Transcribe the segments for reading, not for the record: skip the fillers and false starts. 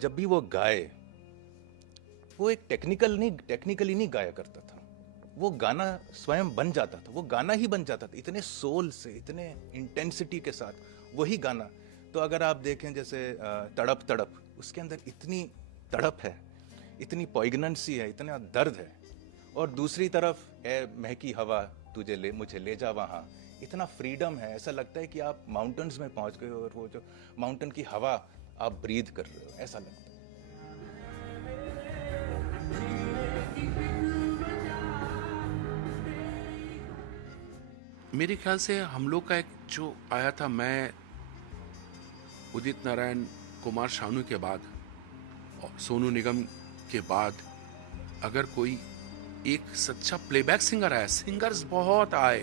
जब भी वो गाए, वो एक टेक्निकली नहीं गाया करता था, वो गाना स्वयं बन जाता था, वो गाना ही बन जाता था, इतने सोल से, इतने इंटेंसिटी के साथ वही गाना। तो अगर आप देखें जैसे तड़प तड़प, उसके अंदर इतनी तड़प है, इतनी पॉइगनेंसी है, इतना दर्द है, और दूसरी तरफ है महकी हवा तुझे मुझे ले जा वहाँ, इतना फ्रीडम है, ऐसा लगता है कि आप माउंटेन्स में पहुंच गए और वो जो माउंटेन की हवा आप ब्रीथ कर रहे हो, ऐसा लगता है। मेरे ख्याल से हम लोग का एक जो आया था, मैं उदित नारायण, कुमार शानू के बाद और सोनू निगम के बाद अगर कोई एक सच्चा प्लेबैक सिंगर आया, सिंगर्स बहुत आए,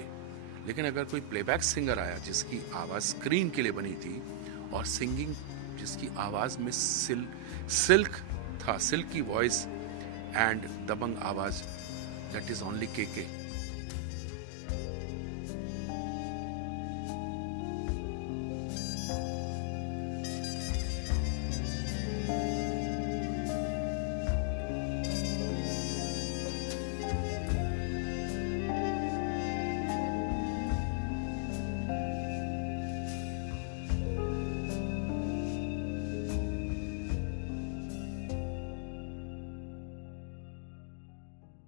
लेकिन अगर कोई प्लेबैक सिंगर आया जिसकी आवाज स्क्रीन के लिए बनी थी और सिंगिंग जिसकी आवाज में सिल्क था, सिल्की वॉइस एंड दबंग आवाज, दैट इज ओनली के।